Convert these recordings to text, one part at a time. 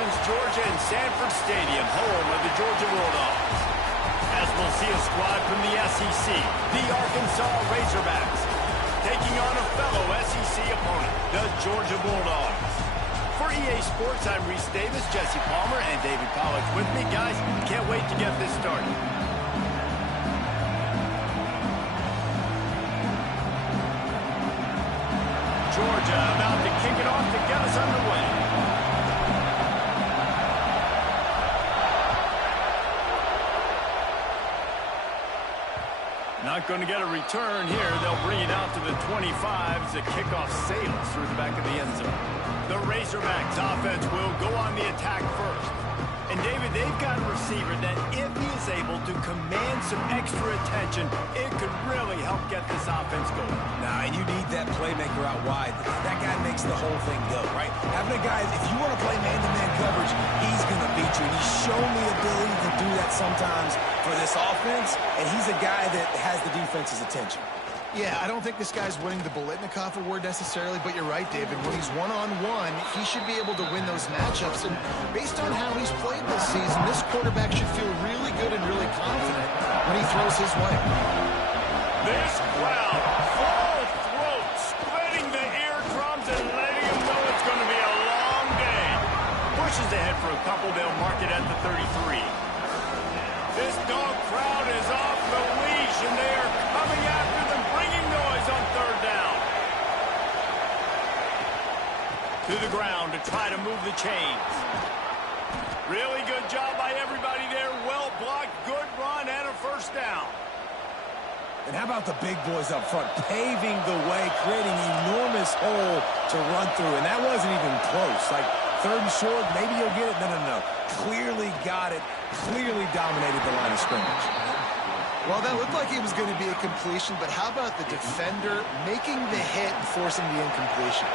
Athens, Georgia, and Sanford Stadium, home of the Georgia Bulldogs. As we'll see a squad from the SEC, the Arkansas Razorbacks, taking on a fellow SEC opponent, the Georgia Bulldogs. For EA Sports, I'm Reese Davis, Jesse Palmer, and David Pollock with me. Guys, can't wait to get this started. Georgia about to kick it off to get us underway. Not going to get a return here. They'll bring it out to the 25 as the kickoff sails through the back of the end zone. The Razorbacks offense will go on the attack first. And David, they've got a receiver that if he is able to command some extra attention, it could really help get this offense going. Nah, and you need that playmaker out wide. That guy makes the whole thing go, right? Having a guy, if you want to play man-to-man coverage, he's going to beat you. And he's shown the ability to do that sometimes for this offense, and he's a guy that has the defense's attention. Yeah, I don't think this guy's winning the Biletnikoff Award necessarily, but you're right, David. When he's one-on-one, he should be able to win those matchups. And based on how he's played this season, this quarterback should feel really good and really confident when he throws his way. This crowd, full throat, splitting the eardrums and letting them know it's going to be a long day. Pushes ahead for a couple. They'll mark it at the 33. This dog crowd is off the leash, and they are coming after them, bringing noise on third down. To the ground to try to move the chains. Really good job by everybody there. Well blocked, good run, and a first down. And how about the big boys up front, paving the way, creating an enormous hole to run through. And that wasn't even close. Like, third and short, maybe you'll get it. No. Clearly got it. Clearly dominated the line of scrimmage. Well, that looked like it was going to be a completion, but how about the defender making the hit and forcing the incompletion?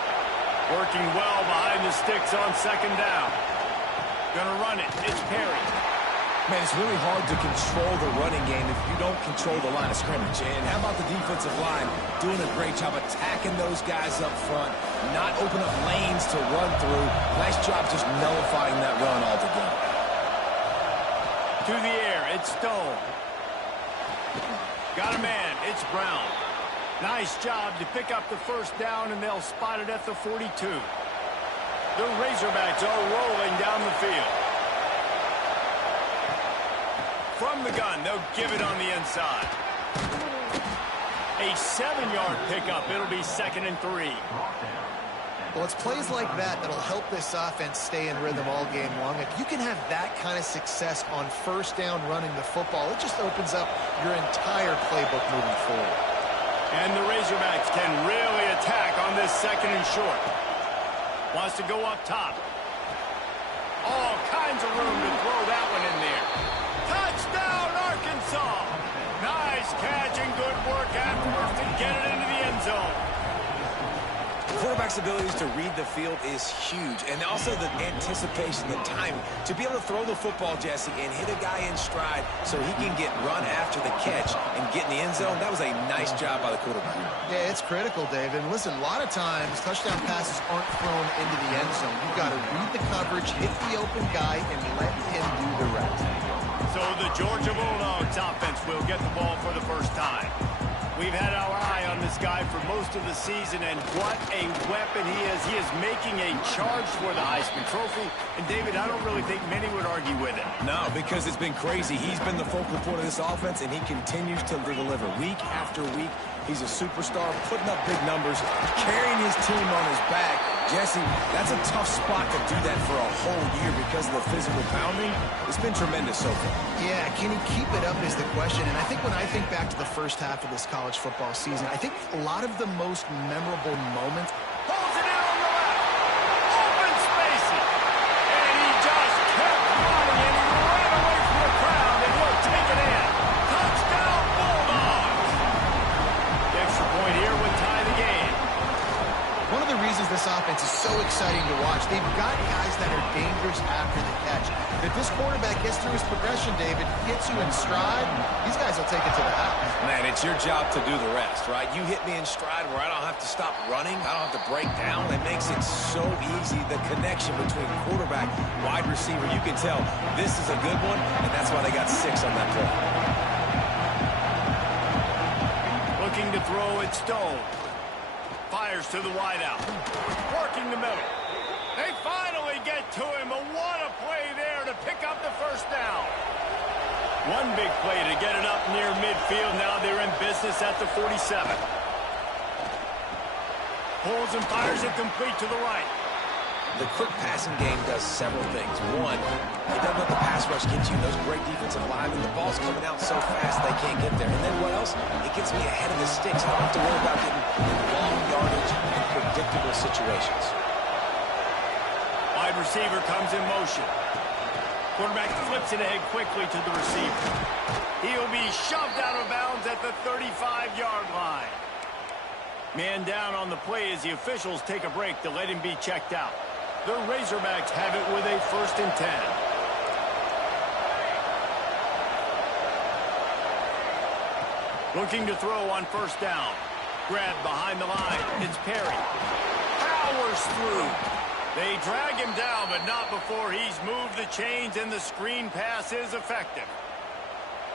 Working well behind the sticks on second down. Gonna run it. It's Perry. Man, it's really hard to control the running game if you don't control the line of scrimmage. And how about the defensive line doing a great job attacking those guys up front, not open up lanes to run through. Nice job just nullifying that run altogether. To the air, it's Stone. Got a man, it's Brown. Nice job to pick up the first down, and they'll spot it at the 42. The Razorbacks are rolling down the field. From the gun, they'll give it on the inside. A 7-yard pickup. It'll be 2nd and 3. Well, it's plays like that that'll help this offense stay in rhythm all game long. If you can have that kind of success on first down running the football, it just opens up your entire playbook moving forward. And the Razorbacks can really attack on this 2nd and short. Wants to go up top. All kinds of room to throw that one in there. Touchdown, Arkansas! Nice catch and good work afterwards to get it into the end zone. Quarterback's abilities to read the field is huge, and also the anticipation, the timing. To be able to throw the football, Jesse, and hit a guy in stride so he can get run after the catch and get in the end zone, that was a nice job by the quarterback. Yeah, it's critical, David. And listen, a lot of times touchdown passes aren't thrown into the end zone. You've got to read the coverage, hit the open guy, and let him do the rest. So the Georgia Bulldogs offense will get the ball for the first time. We've had our eye on this guy for most of the season, and what a weapon he is. He is making a charge for the Heisman Trophy. And, David, I don't really think many would argue with it. No, because it's been crazy. He's been the focal point of this offense, and he continues to deliver week after week. He's a superstar, putting up big numbers, carrying his team on his back. Jesse, that's a tough spot to do that for a whole year because of the physical pounding. It's been tremendous so far. Yeah, can he keep it up is the question. And I think when I think back to the first half of this college football season, I think a lot of the most memorable moments. Holds it in on the left. Open spaces. And he just kept running, and he ran away from the crowd, and he'll take it in. Touchdown, Bulldogs. The extra point here would tie the game. One of the reasons this offense is so exciting to watch, they've got guys that are dangerous after the catch. If this quarterback gets through his progression, expression, David, hits you in stride, these guys will take it to the house. Man, it's your job to do the rest, right? You hit me in stride where I don't have to stop running. I don't have to break down. It makes it so easy. The connection between quarterback, wide receiver, you can tell this is a good one, and that's why they got 6 on that play. Looking to throw it, Stone. Fires to the wideout. Working the middle. They finally get to him, but what a play there to pick up the first down. One big play to get it up near midfield. Now they're in business at the 47. Pulls and fires it complete to the right. The quick passing game does several things. One, it doesn't let the pass rush get you. Those great defensive linemen, the ball's coming out so fast they can't get there. And then what else? It gets me ahead of the sticks. I don't have to worry about getting long yardage in predictable situations. Wide receiver comes in motion. Quarterback flips it ahead quickly to the receiver. He'll be shoved out of bounds at the 35-yard line. Man down on the play as the officials take a break to let him be checked out. The Razorbacks have it with a 1st and 10. Looking to throw on 1st down. Grab behind the line. It's Perry. Powers through. They drag him down, but not before he's moved the chains, and the screen pass is effective.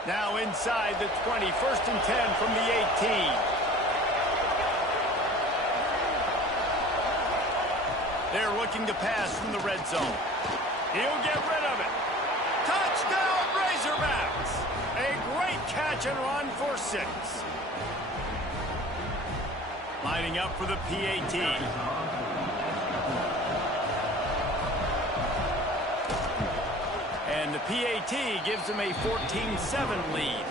Now inside the 20. 1st and 10 from the 18. They're looking to pass from the red zone. He'll get rid of it. Touchdown, Razorbacks! A great catch and run for 6. Lining up for the PAT. And the PAT gives them a 14-7 lead.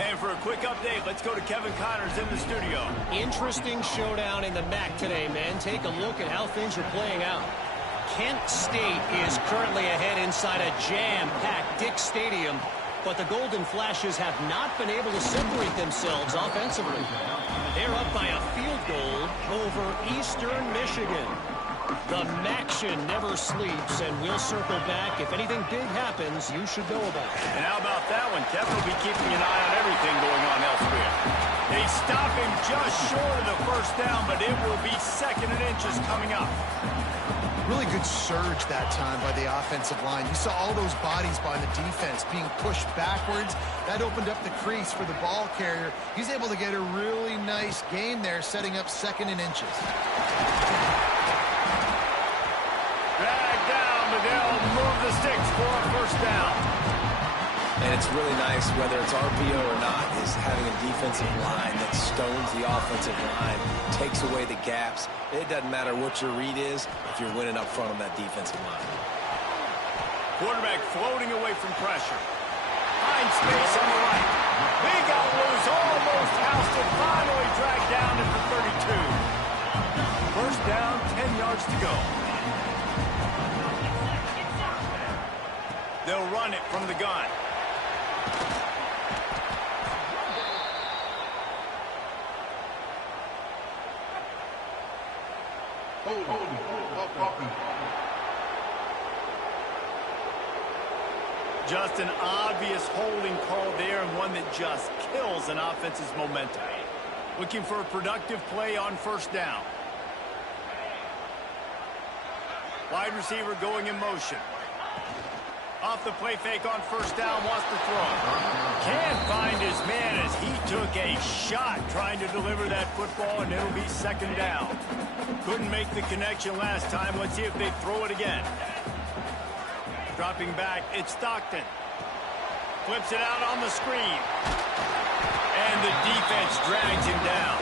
And for a quick update, let's go to Kevin Connors in the studio. Interesting showdown in the MAC today, man. Take a look at how things are playing out. Kent State is currently ahead inside a jam-packed Dick Stadium, but the Golden Flashes have not been able to separate themselves offensively. They're up by a field goal over Eastern Michigan. The MACtion never sleeps, and we'll circle back. If anything big happens, you should know about it. And how about that one? Kevin will be keeping an eye on everything going on elsewhere. They stop him just short of the 1st down, but it will be 2nd and inches coming up. Really good surge that time by the offensive line. You saw all those bodies by the defense being pushed backwards. That opened up the crease for the ball carrier. He's able to get a really nice gain there, setting up 2nd and inches. Dragged down, but they'll move the sticks for a 1st down. And it's really nice, whether it's RPO or not, is having a defensive line that stones the offensive line, takes away the gaps. It doesn't matter what your read is if you're winning up front on that defensive line. Quarterback floating away from pressure. Finds space on the right. He got loose, almost housed it, finally dragged down at the 32. 1st down, 10 yards to go. They'll run it from the gun. Just an obvious holding call there, and one that just kills an offense's momentum. Looking for a productive play on 1st down. Wide receiver going in motion. Off the play fake on 1st down, wants to throw. Can't find his man as he took a shot trying to deliver that football, and it'll be 2nd down. Couldn't make the connection last time. Let's see if they throw it again. Dropping back, it's Stockton. Flips it out on the screen. And the defense drags him down.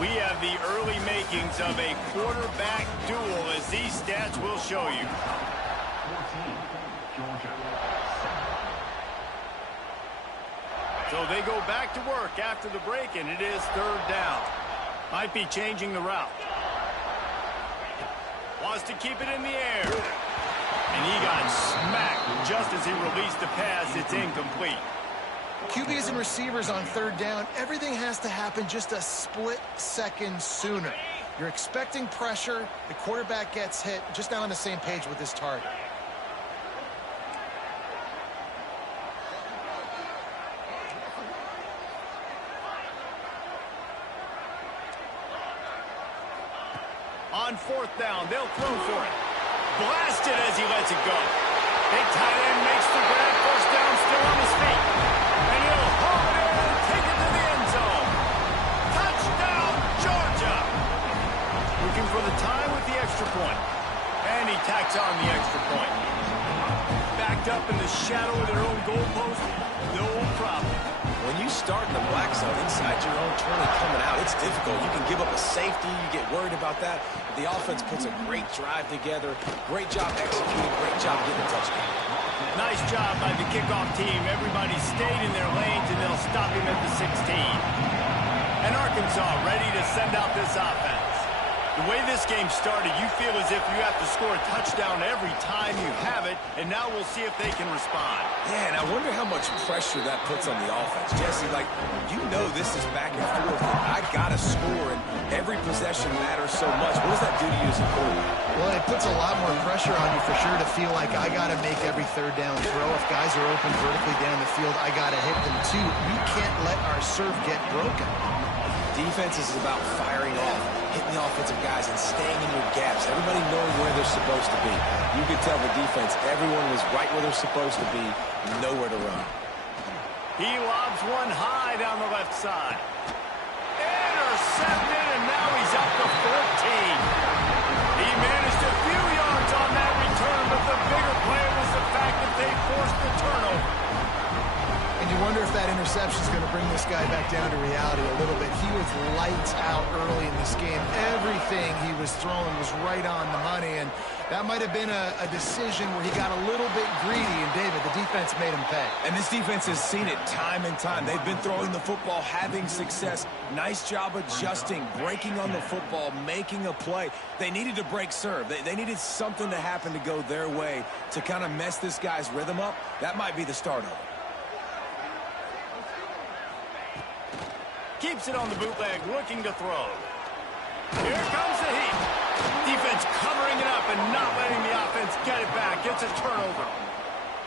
We have the early makings of a quarterback duel, as these stats will show you. So they go back to work after the break, and it is 3rd down. Might be changing the route. Wants to keep it in the air. And he got smacked just as he released the pass. It's incomplete. QBs and receivers on third down, everything has to happen just a split second sooner. You're expecting pressure, the quarterback gets hit, just not on the same page with his target. On fourth down, they'll throw for it. Blasted as he lets it go. Big tight end makes the grab. First down, still on his feet. And he'll haul it in and take it to the end zone. Touchdown, Georgia! Looking for the time with the extra point. And he tacks on the extra point. Backed up in the shadow of their own goalpost, no problem. When you start in the black zone inside your own 20 coming out, it's difficult. You can give up a safety. You get worried about that. The offense puts a great drive together. Great job executing. Great job getting a touchdown. Nice job by the kickoff team. Everybody stayed in their lanes, and they'll stop him at the 16. And Arkansas ready to send out this offense. The way this game started, you feel as if you have to score a touchdown every time you have it, and now we'll see if they can respond. Yeah, and I wonder how much pressure that puts on the offense. Jesse, like, you know this is back and forth, and I got to score, and every possession matters so much. What does that do to you as a quarterback? Well, it puts a lot more pressure on you for sure to feel like I got to make every third down throw. If guys are open vertically down the field, I got to hit them too. We can't let our serve get broken. Defense is about firing off, hitting the offensive guys, and staying in your gaps. Everybody knowing where they're supposed to be. You could tell the defense, everyone was right where they're supposed to be, nowhere to run. He lobs one high down the left side. Intercepted, and now he's up to 14. He managed a few yards on that return, but the bigger play was the fact that they forced the turnover. And you wonder if that interception is going to bring this guy back down to reality a little bit. He was lights out early in this game. Everything he was throwing was right on the money, and that might have been a decision where he got a little bit greedy, and David, the defense made him pay. And this defense has seen it time and time. They've been throwing the football, having success. Nice job adjusting, breaking on the football, making a play. They needed to break serve. They needed something to happen to go their way to kind of mess this guy's rhythm up. That might be the start of it. Keeps it on the bootleg, looking to throw. Here comes the heat. Defense covering it up and not letting the offense get it back. Gets a turnover.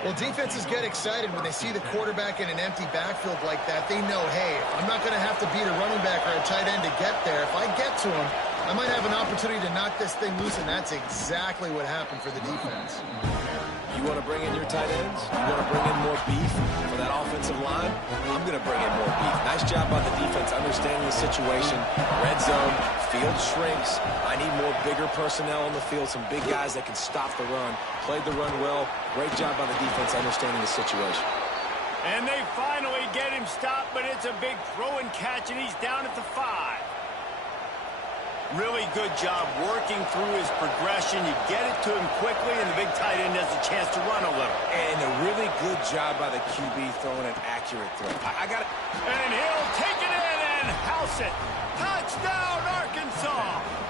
Well, defenses get excited when they see the quarterback in an empty backfield like that. They know, hey, I'm not going to have to beat a running back or a tight end to get there. If I get to him, I might have an opportunity to knock this thing loose, and that's exactly what happened for the defense. You want to bring in your tight ends? You want to bring in more beef for that offensive line? I'm going to bring in more beef. Nice job by the defense understanding the situation. Red zone, field shrinks. I need more bigger personnel on the field, some big guys that can stop the run. Played the run well. Great job by the defense understanding the situation. And they finally get him stopped, but it's a big throw and catch, and he's down at the 5. Really good job working through his progression. You get it to him quickly, and the big tight end has a chance to run a little. And a really good job by the QB throwing an accurate throw. I got it. And he'll take it in and house it. Touchdown, Arkansas!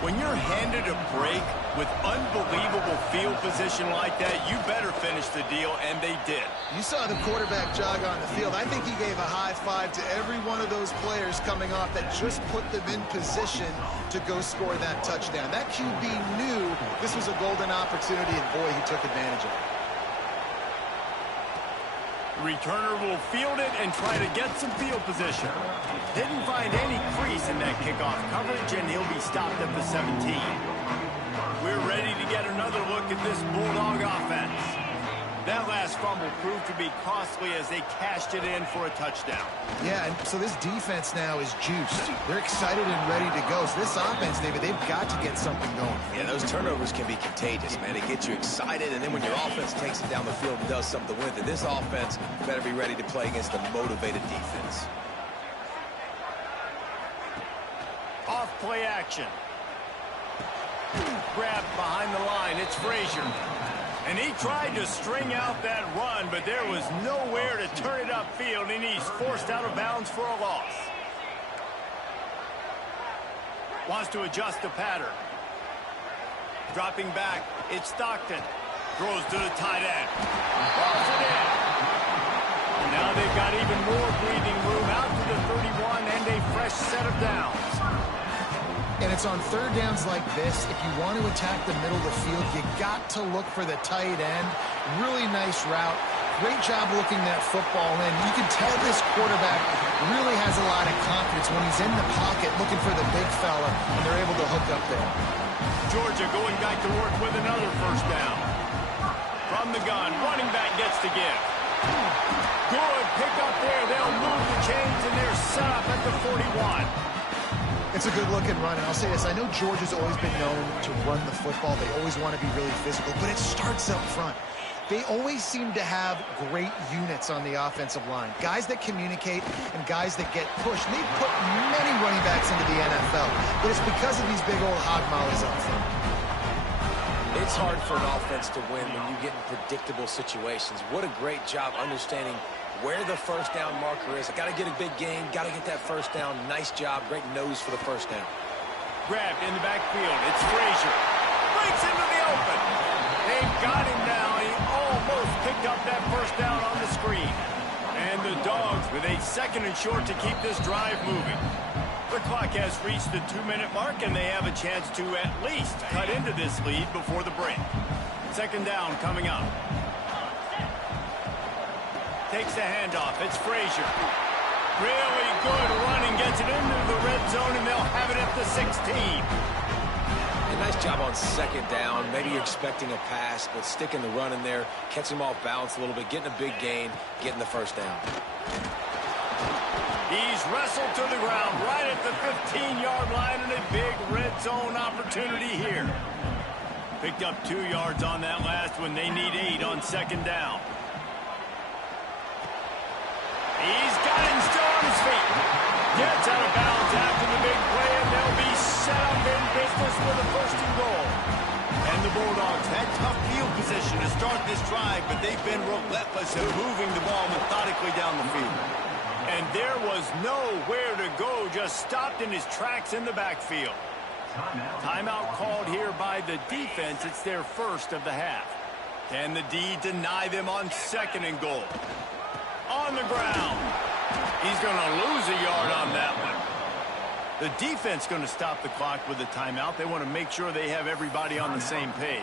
When you're handed a break with unbelievable field position like that, you better finish the deal, and they did. You saw the quarterback jog on the field. I think he gave a high five to every one of those players coming off that just put them in position to go score that touchdown. That QB knew this was a golden opportunity, and boy, he took advantage of it. Returner will field it and try to get some field position. Didn't find any crease in that kickoff coverage, and he'll be stopped at the 17. We're ready to get another look at this Bulldog offense. That last fumble proved to be costly as they cashed it in for a touchdown. Yeah, and so this defense now is juiced. They're excited and ready to go. So this offense, David, they've got to get something going. Yeah, those turnovers can be contagious, man. It gets you excited, and then when your offense takes it down the field and does something with it, this offense better be ready to play against a motivated defense. Off play action. Grabbed behind the line. It's Frazier. And he tried to string out that run, but there was nowhere to turn it upfield, and he's forced out of bounds for a loss. Wants to adjust the pattern. Dropping back, it's Stockton. Throws to the tight end. Balls it in. Now they've got even more breathing room out to the 31 and a fresh set of downs. And it's on third downs like this, if you want to attack the middle of the field, you got to look for the tight end. Really nice route. Great job looking that football in. You can tell this quarterback really has a lot of confidence when he's in the pocket looking for the big fella, and they're able to hook up there. Georgia going back to work with another first down. From the gun, running back gets to give. Good pick up there. They'll move the chains, and they're set up at the 41. It's a good-looking run, and I'll say this. I know Georgia's always been known to run the football. They always want to be really physical, but it starts up front. They always seem to have great units on the offensive line. Guys that communicate and guys that get pushed. And they've put many running backs into the NFL, but it's because of these big old hog mollies up front. It's hard for an offense to win when you get in predictable situations. What a great job understanding where the first down marker is. I got to get a big gain, got to get that first down. Nice job, great nose for the first down. Grabbed in the backfield, it's Frazier. Breaks into the open. They've got him now. He almost picked up that first down on the screen. And the Dogs with a second and short to keep this drive moving. The clock has reached the 2-minute mark, and they have a chance to at least cut into this lead before the break. Second down coming up. Takes the handoff. It's Frazier. Really good running. Gets it into the red zone, and they'll have it at the 16. A nice job on second down. Maybe you're expecting a pass, but sticking the run in there, catching him off balance a little bit, getting a big gain, getting the first down. He's wrestled to the ground right at the 15-yard line, and a big red zone opportunity here. Picked up 2 yards on that last one. They need 8 on second down. He's got him still on his feet. Gets out of bounds after the big play, and they'll be set up in business with a first and goal. And the Bulldogs had tough field position to start this drive, but they've been relentless in moving the ball methodically down the field. And there was nowhere to go, just stopped in his tracks in the backfield. Timeout called here by the defense. It's their first of the half. Can the D deny them on second and goal? On the ground. He's going to lose a yard on that one. The defense going to stop the clock with a timeout. They want to make sure they have everybody on the same page.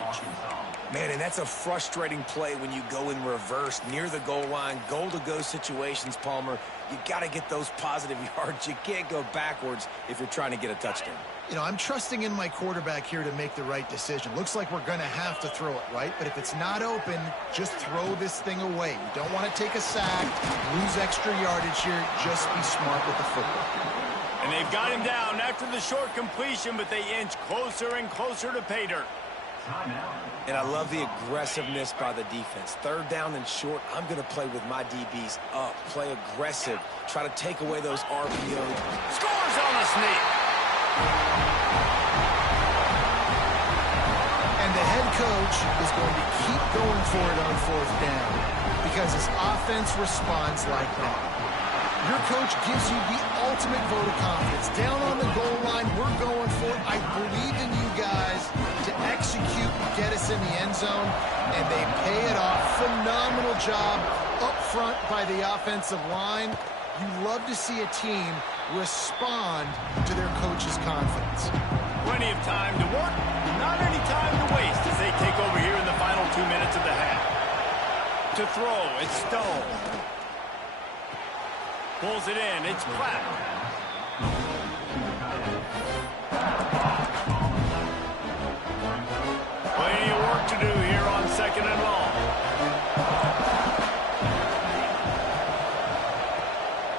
Man, and that's a frustrating play when you go in reverse near the goal line, goal-to-go situations, Palmer. You got to get those positive yards. You can't go backwards if you're trying to get a touchdown. You know, I'm trusting in my quarterback here to make the right decision. Looks like we're going to have to throw it, right? But if it's not open, just throw this thing away. You don't want to take a sack, lose extra yardage here. Just be smart with the football. And they've got him down after the short completion, but they inch closer and closer to pay dirt. And I love the aggressiveness by the defense. Third down and short, I'm going to play with my DBs up. Play aggressive. Try to take away those RPOs. Scores on the sneak. And the head coach is going to keep going for it on fourth down because his offense responds like that. Your coach gives you the ultimate vote of confidence. Down on the goal line, we're going for it. I believe in you guys to execute and get us in the end zone, and they pay it off. Phenomenal job up front by the offensive line. You love to see a team respond to their coach's confidence. Plenty of time to work, not any time to waste as they take over here in the final 2 minutes of the half. To throw, it's Stone. Pulls it in, it's Platt. Plenty of work to do here on second and long.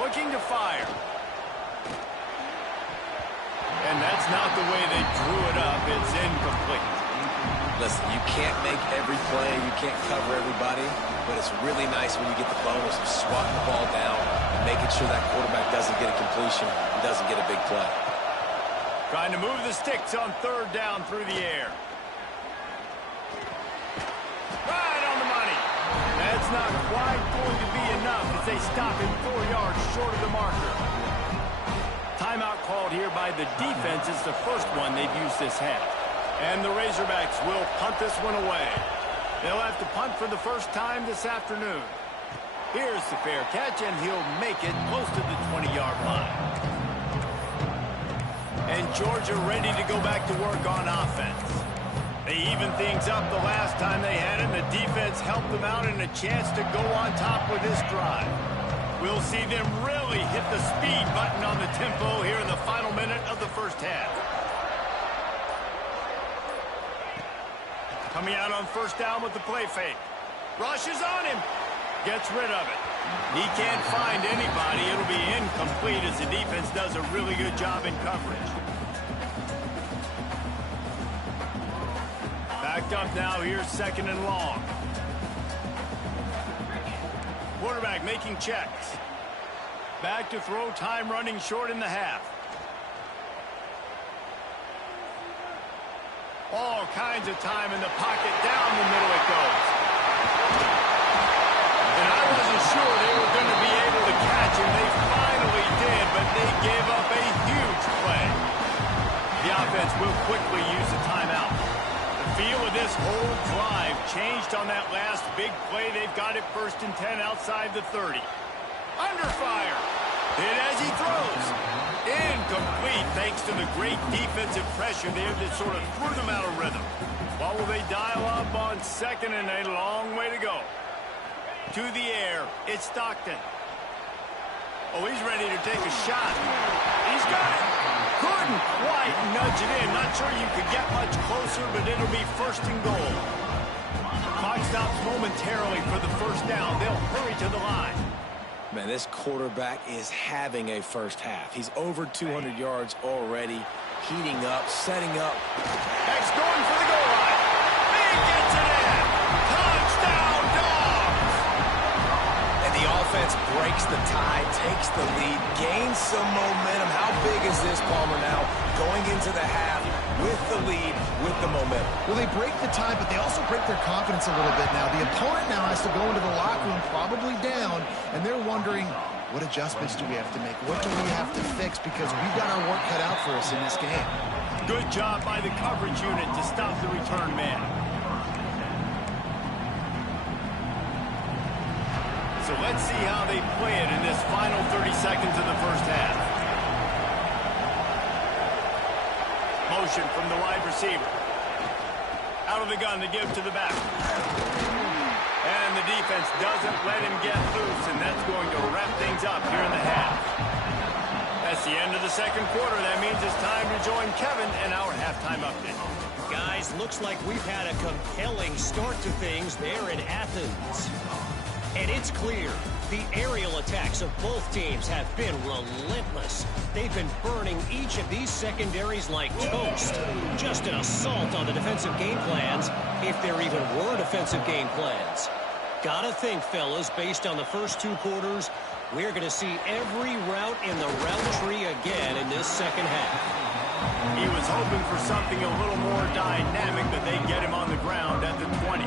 Looking to fire. And that's not the way they drew it up. It's incomplete. Listen, you can't make every play, you can't cover everybody, but it's really nice when you get the bonus of swatting the ball down and making sure that quarterback doesn't get a completion and doesn't get a big play. Trying to move the sticks on third down through the air. Right on the money. That's not quite going to be enough as they stop him 4 yards short of the marker. Timeout called here by the defense. It's the first one they've used this half. And the Razorbacks will punt this one away. They'll have to punt for the first time this afternoon. Here's the fair catch, and he'll make it close to the 20-yard line. And Georgia ready to go back to work on offense. They evened things up the last time they had him. The defense helped them out and a chance to go on top with this drive. We'll see them really hit the speed button on the tempo here in the final minute of the first half. Coming out on first down with the play fake. Rushes on him. Gets rid of it. He can't find anybody. It'll be incomplete as the defense does a really good job in coverage. Backed up now. Here's second and long. Quarterback making checks. Back to throw. Time running short in the half. All kinds of time in the pocket. Down the middle it goes. And I wasn't sure they were going to be able to catch him. They finally did, but they gave up a huge play. The offense will quickly use the timeout. The feel of this whole drive changed on that last big play. They've got it 1st and 10 outside the 30. Under fire. Hit as he throws. Incomplete thanks to the great defensive pressure there that sort of threw them out of rhythm. What will they dial up on second and a long way to go? To the air, it's Stockton. Oh, he's ready to take a shot. He's got it. Couldn't quite nudge it in. Not sure you could get much closer, but it'll be 1st and goal. Clock stops momentarily for the first down. They'll hurry to the line. Man, this quarterback is having a first half. He's over 200 yards already, heating up, setting up. X going for the goal line. He gets it in. Touchdown, Dogs! And the offense breaks the tie, takes the lead, gains some momentum. How big is this, Palmer, now? Going into the half with the lead, with the momentum. Well, they break the tie, but they also break their confidence a little bit now. The opponent now has to go into the locker room probably down, and they're wondering, what adjustments do we have to make? What do we have to fix? Because we've got our work cut out for us in this game. Good job by the coverage unit to stop the return man. So let's see how they play it in this final 30 seconds of the first half. Motion from the wide receiver. Out of the gun to give to the back. And the defense doesn't let him get loose, and that's going to wrap things up here in the half. That's the end of the second quarter. That means it's time to join Kevin in our halftime update. Guys, looks like we've had a compelling start to things there in Athens. And it's clear, the aerial attacks of both teams have been relentless. They've been burning each of these secondaries like toast. Just an assault on the defensive game plans, if there even were defensive game plans. Gotta think, fellas, based on the first 2 quarters, we're going to see every route in the route tree again in this second half. He was hoping for something a little more dynamic, but they get him on the ground at the 20.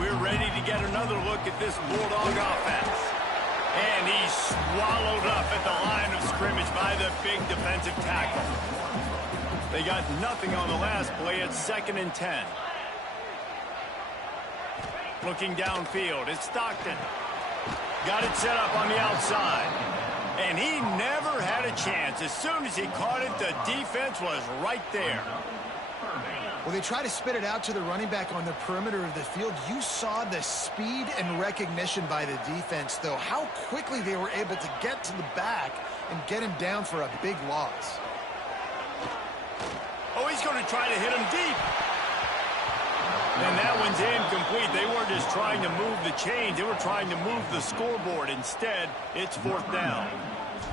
We're ready to get another look at this Bulldog offense. And he's swallowed up at the line of scrimmage by the big defensive tackle. They got nothing on the last play. It's 2nd and 10. Looking downfield, it's Stockton. Got it set up on the outside. And he never had a chance. As soon as he caught it, the defense was right there. Well, they try to spit it out to the running back on the perimeter of the field. You saw the speed and recognition by the defense, though. How quickly they were able to get to the back and get him down for a big loss. Oh, he's going to try to hit him deep. And that one's incomplete. They weren't just trying to move the chains. They were trying to move the scoreboard. Instead, it's 4th down.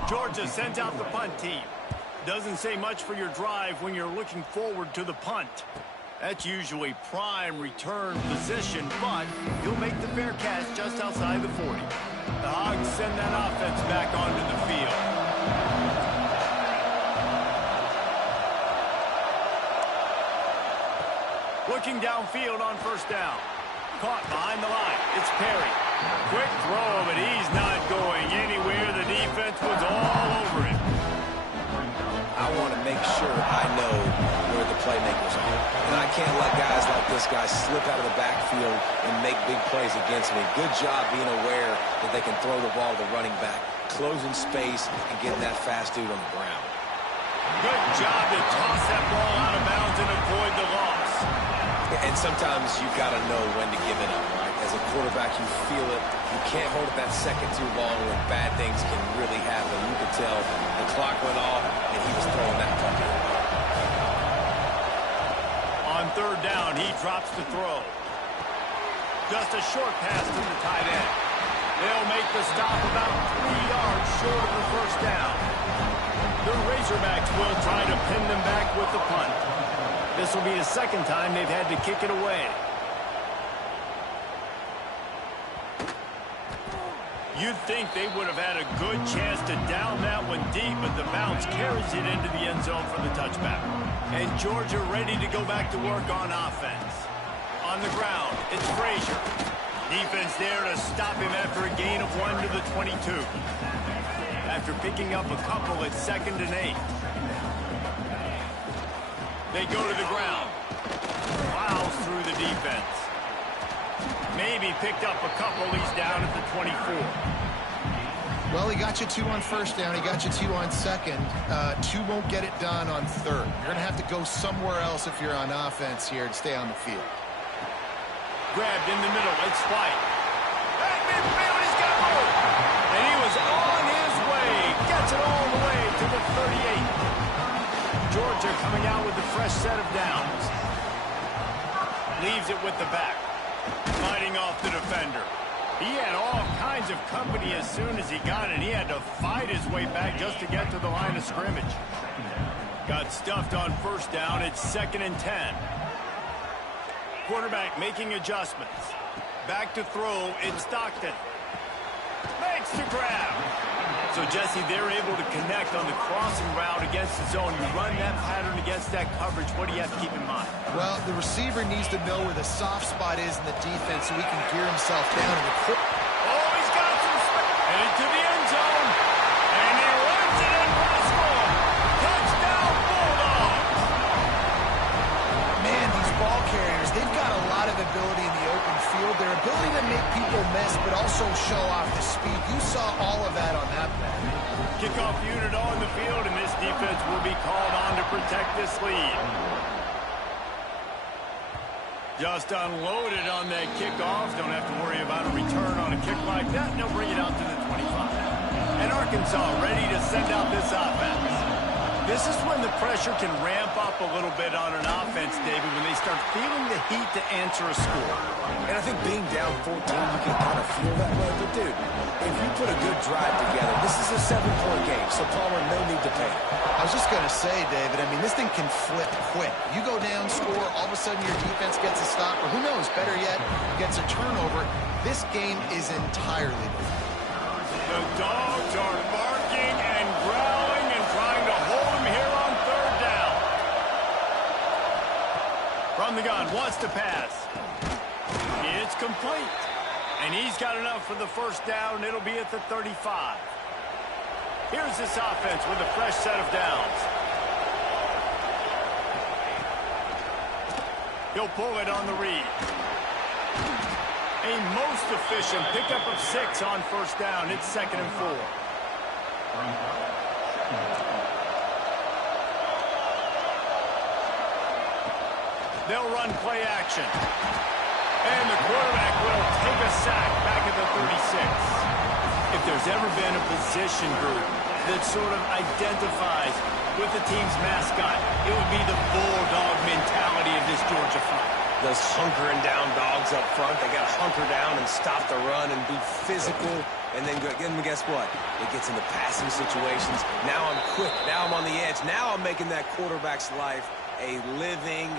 Georgia sends out the punt team. Doesn't say much for your drive when you're looking forward to the punt. That's usually prime return position, but he'll make the fair catch just outside the 40. The Hogs send that offense back onto the field. Looking downfield on first down. Caught behind the line. It's Perry. Quick throw, but he's not going anywhere. The defense was all over him. I want to make sure I know where the playmakers are. And I can't let guys like this this guy slip out of the backfield and make big plays against me. Good job being aware that they can throw the ball to the running back, closing space, and getting that fast dude on the ground. Good job to toss that ball out of bounds and avoid the loss. And sometimes you've got to know when to give it up, right? As a quarterback, you feel it. You can't hold it that second too long when bad things can really happen. You could tell the clock went off, and he was throwing that puppy away. On third down, he drops the throw. Just a short pass to the tight end. They'll make the stop about 3 yards short of the first down. The Razorbacks will try to pin them back with the punt. This will be the second time they've had to kick it away. You'd think they would have had a good chance to down that one deep, but the bounce carries it into the end zone for the touchback. And Georgia ready to go back to work on offense. On the ground, it's Frazier. Defense there to stop him after a gain of 1 to the 22. After picking up a couple at 2nd and 8. They go to the ground. Plows through the defense. Maybe picked up a couple. He's down at the 24. Well, he got you 2 on first down. He got you 2 on second. 2 won't get it done on third. You're going to have to go somewhere else if you're on offense here to stay on the field. Grabbed in the middle. It's White. At midfield, he's got room. And he was on his way. Gets it all the way to the 38. Georgia coming out with a fresh set of downs. Leaves it with the back. Fighting off the defender. He had all kinds of company as soon as he got it. He had to fight his way back just to get to the line of scrimmage. Got stuffed on first down. It's 2nd and 10. Quarterback making adjustments. Back to throw. It's Stockton. Makes the grab. So, Jesse, they're able to connect on the crossing route against the zone. You run that pattern against that coverage. What do you have to keep in mind? Well, the receiver needs to know where the soft spot is in the defense so he can gear himself down in the court. Oh, he's got some space. Headed to the end zone. And he runs it in for a score. Touchdown, Bulldogs. Man, these ball carriers, they've got a lot of ability in the open field. Their ability to make people miss, but also show off the speed. You saw all of that on that play. Kickoff unit on the field, and this defense will be called on to protect this lead. Just unloaded on that kickoff. Don't have to worry about a return on a kick like that. And they'll bring it out to the 25. And Arkansas ready to send out this offense. This is when the pressure can ramp up a little bit on an offense, David, when they start feeling the heat to answer a score. And I think being down 14, you can kind of feel that way. But, dude, if you put a good drive together, this is a 7-point game, so Palmer, no need to panic. I was just going to say, David, I mean, this thing can flip quick. You go down, score, all of a sudden your defense gets a stop, or who knows, better yet, gets a turnover. This game is entirely different. The Dogs are barking and growling and trying to hold him here on third down. From the gun, wants to pass. It's complete. And he's got enough for the first down. It'll be at the 35. Here's this offense with a fresh set of downs. He'll pull it on the read. A most efficient pickup of 6 on first down. It's 2nd and 4. They'll run play action. And the quarterback will take a sack back at the 36. If there's ever been a position group that sort of identifies with the team's mascot, it would be the bulldog mentality of this Georgia front. Those hunkering down dogs up front, they got to hunker down and stop the run and be physical. And then guess what? It gets into passing situations. Now I'm quick. Now I'm on the edge. Now I'm making that quarterback's life a living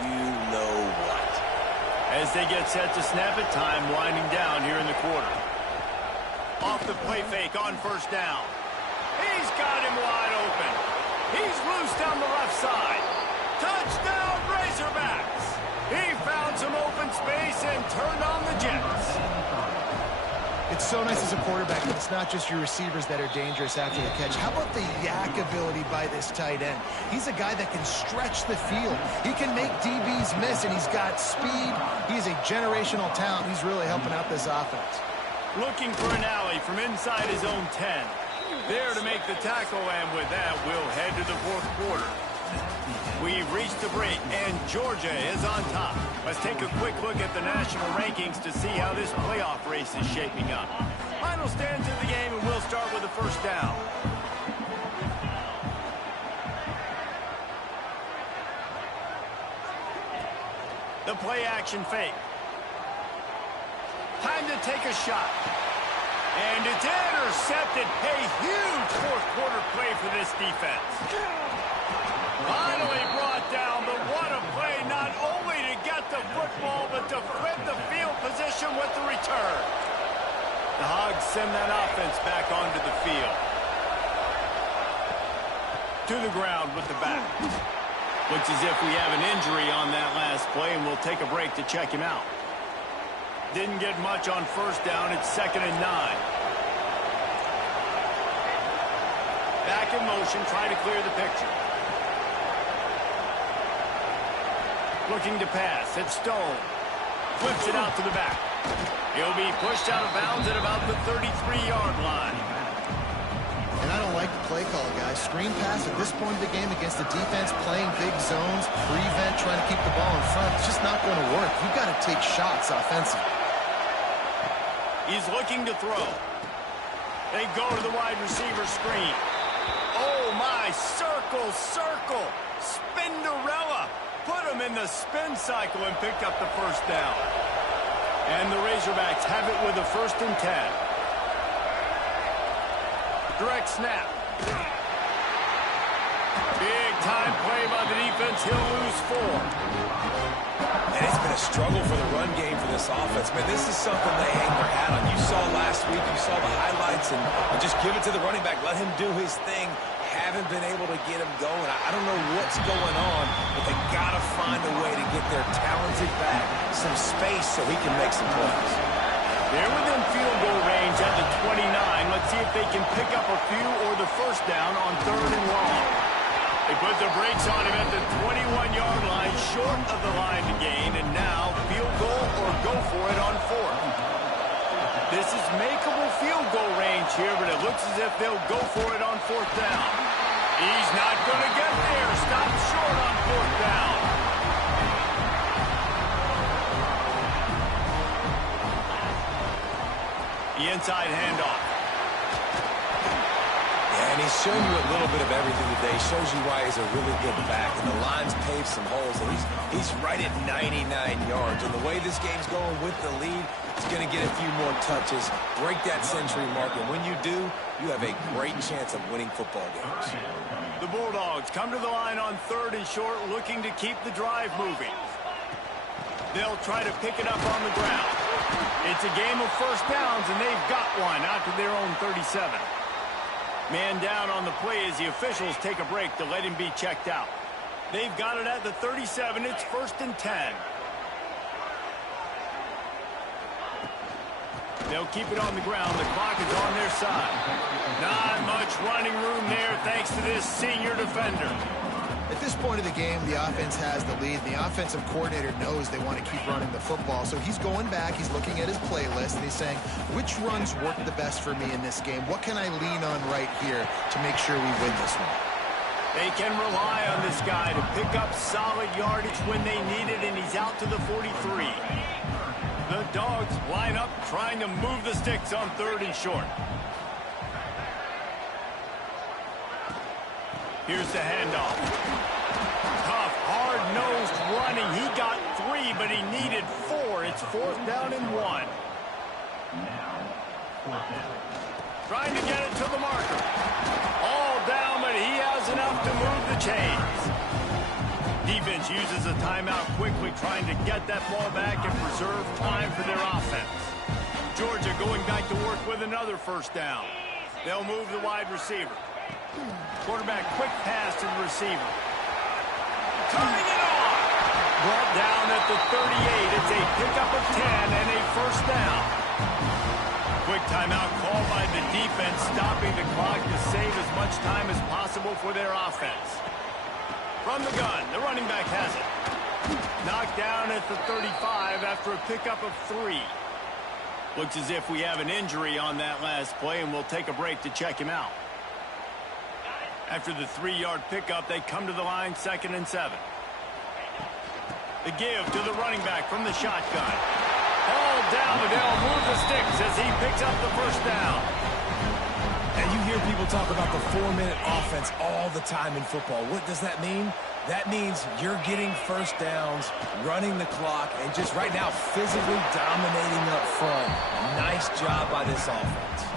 you-know-what. As they get set to snap it, time winding down here in the quarter. Off the play fake on first down. He's got him wide open. He's loose down the left side. Touchdown, Razorbacks. He found some open space and turned on the Jets. It's so nice as a quarterback that it's not just your receivers that are dangerous after the catch. How about the yak ability by this tight end? He's a guy that can stretch the field. He can make DBs miss, and he's got speed. He's a generational talent. He's really helping out this offense. Looking for an alley from inside his own 10. There to make the tackle, and with that, we'll head to the fourth quarter. We've reached the break, and Georgia is on top. Let's take a quick look at the national rankings to see how this playoff race is shaping up. Final stands of the game, and we'll start with the first down. The play action fake. Time to take a shot. And it's intercepted. A huge fourth quarter play for this defense. Finally brought down, but what a play, not only to get the football, but to flip the field position with the return. The Hogs send that offense back onto the field. To the ground with the back. Looks as if we have an injury on that last play, and we'll take a break to check him out. Didn't get much on first down. It's 2nd and 9. Back in motion, trying to clear the picture. Looking to pass. It's Stone. Flips it out to the back. He'll be pushed out of bounds at about the 33-yard line. And I don't like the play call, guys. Screen pass at this point of the game against the defense, playing big zones, prevent, trying to keep the ball in front. It's just not going to work. You've got to take shots offensively. He's looking to throw. They go to the wide receiver screen. Oh, my. Circle, circle. Spinderella. Put him in the spin cycle and picked up the first down. And the Razorbacks have it with a 1st and 10. Direct snap. Big time play by the defense. He'll lose 4. And it's been a struggle for the run game for this offense. Man, this is something they hang their hat on. You saw last week, you saw the highlights, and just give it to the running back. Let him do his thing. Haven't been able to get him going. I don't know what's going on, but they got to find a way to get their talented back some space so he can make some plays. They're within field goal range at the 29. Let's see if they can pick up a few or the first down on 3rd and long. They put the brakes on him at the 21-yard line, short of the line to gain, and now field goal or go for it on 4th. This is makeable field goal range here, but it looks as if they'll go for it on 4th down. He's not going to get there. Stop short on 4th down. The inside handoff. And he's shown you a little bit of everything today. Shows you why he's a really good back. And the line's paved some holes. And he's right at 99 yards. And the way this game's going with the lead, he's going to get a few more touches, break that century mark. And when you do, you have a great chance of winning football games. The Bulldogs come to the line on 3rd and short, looking to keep the drive moving. They'll try to pick it up on the ground. It's a game of first downs, and they've got one out to their own 37. Man down on the play as the officials take a break to let him be checked out. They've got it at the 37. It's 1st and 10. They'll keep it on the ground. The clock is on their side. Not much running room there thanks to this senior defender. At this point of the game, the offense has the lead. The offensive coordinator knows they want to keep running the football. So he's going back, he's looking at his playlist, and he's saying, which runs work the best for me in this game? What can I lean on right here to make sure we win this one? They can rely on this guy to pick up solid yardage when they need it, and he's out to the 43. The Dogs line up trying to move the sticks on 3rd and short. Here's the handoff. Tough, hard-nosed running. He got 3, but he needed 4. It's 4th down and 1. Trying to get it to the marker. All down, but he has enough to move the chains. Defense uses a timeout quickly, trying to get that ball back and preserve time for their offense. Georgia going back to work with another first down. They'll move the wide receiver. Quarterback quick pass to the receiver. Tying it on. Brought down at the 38. It's a pickup of 10 and a first down. Quick timeout called by the defense, stopping the clock to save as much time as possible for their offense. From the gun, the running back has it. Knocked down at the 35 after a pickup of 3. Looks as if we have an injury on that last play, and we'll take a break to check him out. After the 3-yard pickup, they come to the line, 2nd and 7. The give to the running back from the shotgun. Ball down, but they'll move the sticks as he picks up the first down. And you hear people talk about the 4-minute offense all the time in football. What does that mean? That means you're getting first downs, running the clock, and just right now physically dominating up front. Nice job by this offense.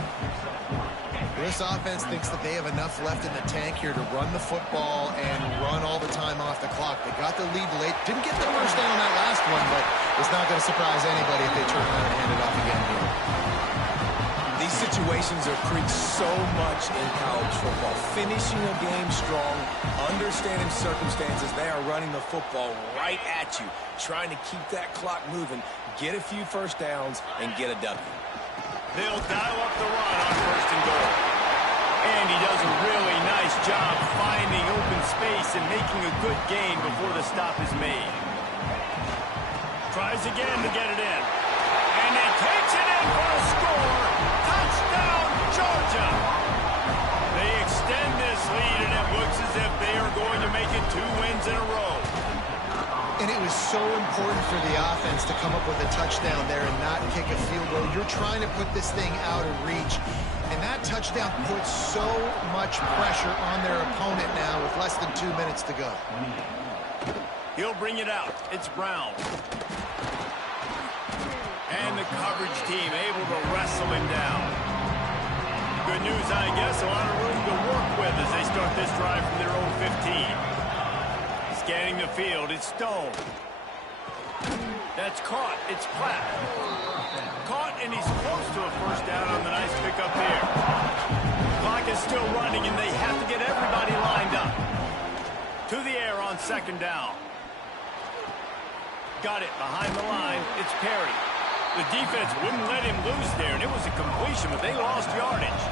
This offense thinks that they have enough left in the tank here to run the football and run all the time off the clock. They got the lead late. Didn't get the first down on that last one, but it's not going to surprise anybody if they turn around and hand it off again here. These situations are preached so much in college football. Finishing a game strong, understanding circumstances. They are running the football right at you, trying to keep that clock moving, get a few first downs, and get a W. They'll dial up the run on 1st and goal. And he does a really nice job finding open space and making a good gain before the stop is made. Tries again to get it in. And he takes it in for a score. Touchdown, Georgia! They extend this lead, and it looks as if they are going to make it 2 wins in a row. And it was so important for the offense to come up with a touchdown there and not kick a field goal. You're trying to put this thing out of reach. And that touchdown puts so much pressure on their opponent now with less than 2 minutes to go. He'll bring it out. It's Brown. And the coverage team able to wrestle him down. Good news, I guess. A lot of room to work with as they start this drive from their own 15. Scanning the field, it's Stone. That's caught. It's Platt. Caught, and he's close to a first down on the nice pickup here. Clock is still running, and they have to get everybody lined up. To the air on 2nd down. Got it behind the line. It's Perry. The defense wouldn't let him loose there, and it was a completion, but they lost yardage.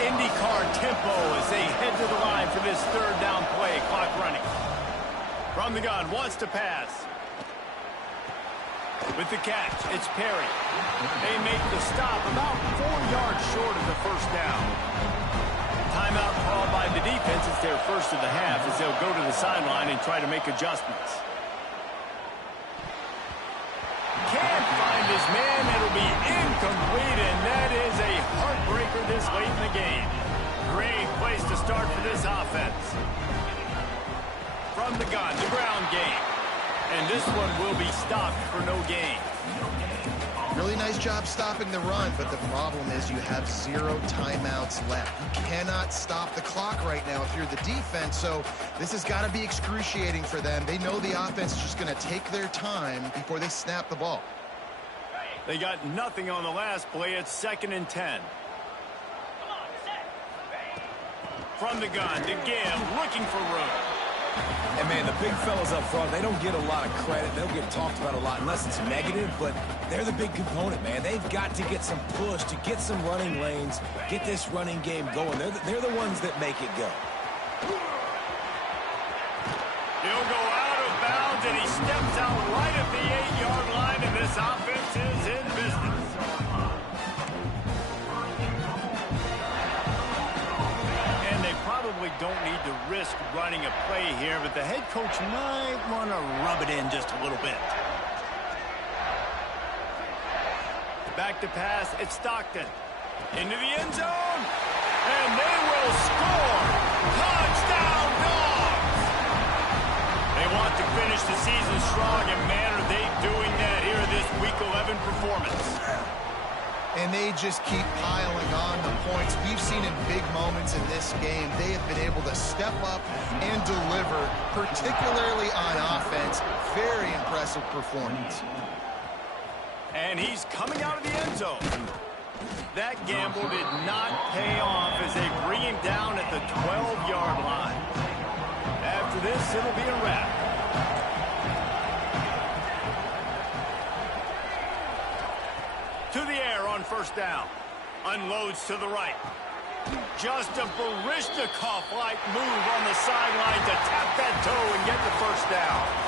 IndyCar tempo as they head to the line for this 3rd down play. Clock running. From the gun, wants to pass. With the catch, it's Perry. They make the stop about 4 yards short of the first down. Timeout called by the defense. It's their first of the half as they'll go to the sideline and try to make adjustments. Can't find his man. It'll be incomplete, and that is a heartbreaker this late in the game. Great place to start for this offense. From the gun, the ground game. And this one will be stopped for no gain. Really nice job stopping the run, but the problem is you have 0 timeouts left. You cannot stop the clock right now if you're the defense, so this has got to be excruciating for them. They know the offense is just going to take their time before they snap the ball. They got nothing on the last play. It's 2nd and 10. From the gun to give, looking for room. And, man, the big fellas up front, they don't get a lot of credit. They don't get talked about a lot unless it's negative, but they're the big component, man. They've got to get some push, to get some running lanes, get this running game going. They're the ones that make it go. He'll go out of bounds, and he steps out right at the 8-yard line, and this offense is in business. Probably don't need to risk running a play here, but the head coach might want to rub it in just a little bit. Back to pass, it's Stockton. Into the end zone, and they will score! Touchdown, Dogs! They want to finish the season strong, and man, are they doing that here in this Week 11 performance. And they just keep piling on the points. We've seen in big moments in this game, they have been able to step up and deliver, particularly on offense. Very impressive performance. And he's coming out of the end zone. That gamble did not pay off as they bring him down at the 12-yard line. After this, it'll be a wrap. To the air on 1st first down. Unloads to the right. Just a Baryshnikov-like move on the sideline to tap that toe and get the first down.